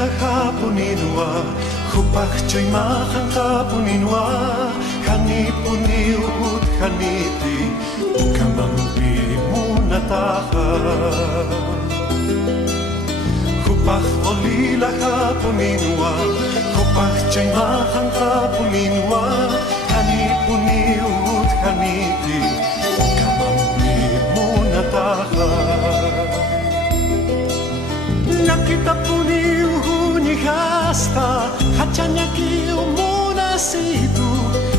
volila hapuninwa Hupach choy mahan hapuninwa Hanipuniut haniti Ukamampi munataha Hupach volila hapuninwa Hupach choy mahan hapuninwa Hanipuniut haniti Ukamampi munataha Nakita puniu huni hasta Hachanya ki umuna situ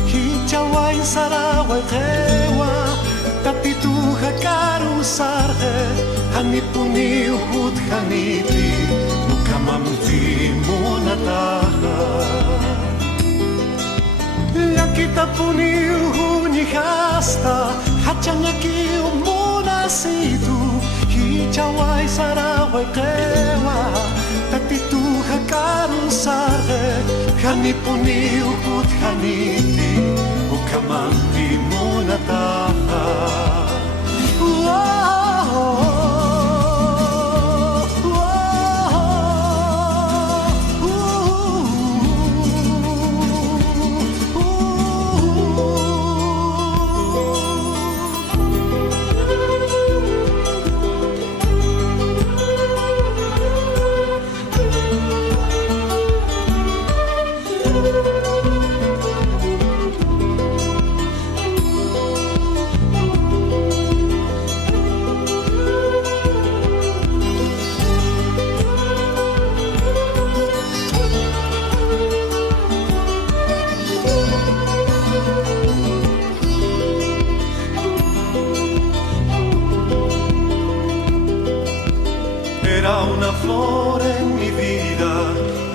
Hichawai sarawai tewa Tapitu hakaru sarhe Hani puniu hut haniti Mukamamti munataha Nakita puniu huni hasta Hachanya ki umuna situ Hichawai sarawai kewa Tatitu hakaru sarhe Hani puniu hut haniti Ukamampi munataha Era una flor en mi vida,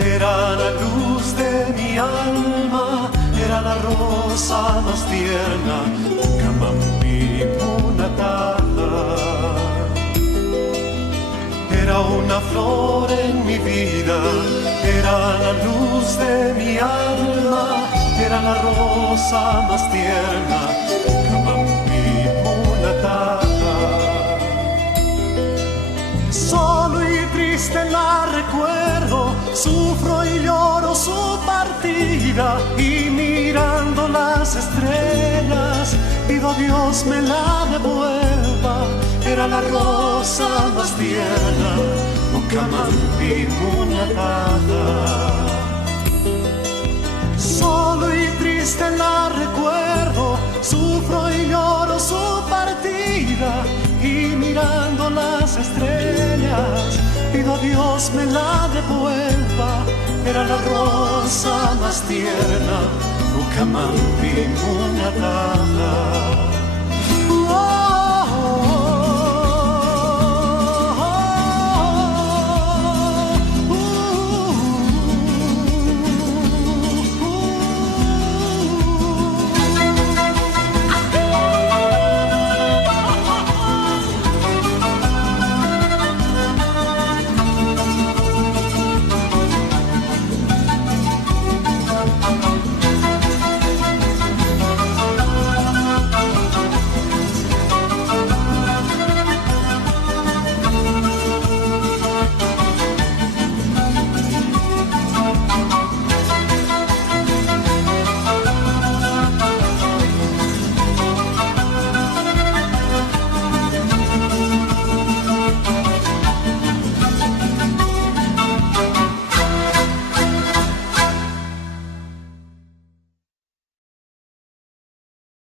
era la luz de mi alma, era la rosa más tierna, Ukamampi munataha. Era una flor en mi vida, era la luz de mi alma, era la rosa más tierna, Ukamampi munataha. Solo y triste la recuerdo, sufro y lloro su partida y mirando las estrellas pido a Dios me la devuelva. Era la rosa más tierna, Ukamampi munataha. Solo y triste la recuerdo, sufro y lloro su partida y mirando las estrellas pido a Dios me la devuelva. Era la rosa más tierna, Ukamampi munataha.